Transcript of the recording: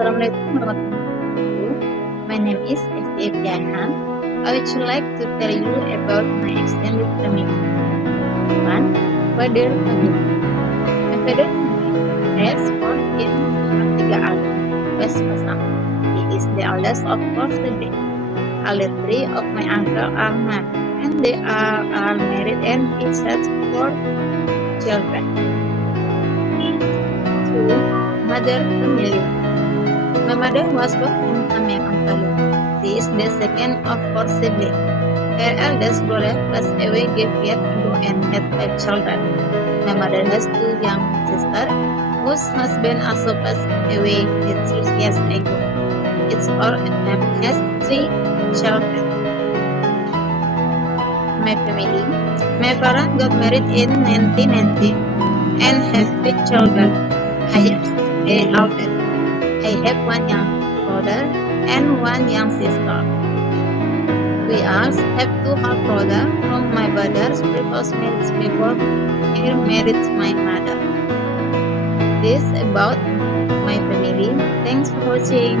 Assalamualaikum warahmatullahi wabarakatuh. My name is Esti Eviana. I would like to tell you about my extended family. One, father family. My father family has four in tiga anak, West Pasang. He is the eldest of four siblings. All three of my uncle are married, and they are all married and each has four children. Two, mother family. My mother was born in Tameng, Ampalo. She is the second of four siblings. Her eldest brother passed away, gave birth to and had 5 children. My mother has 2 young sisters, whose husband also passed away 3 years ago. Each of them has 3 children. My family. My parents got married in 1990 and have 3 children. I am the eldest. I have 1 young brother and 1 young sister. We also have 2 half brothers from my brother's previous marriage before he married my mother. This about my family. Thanks for watching.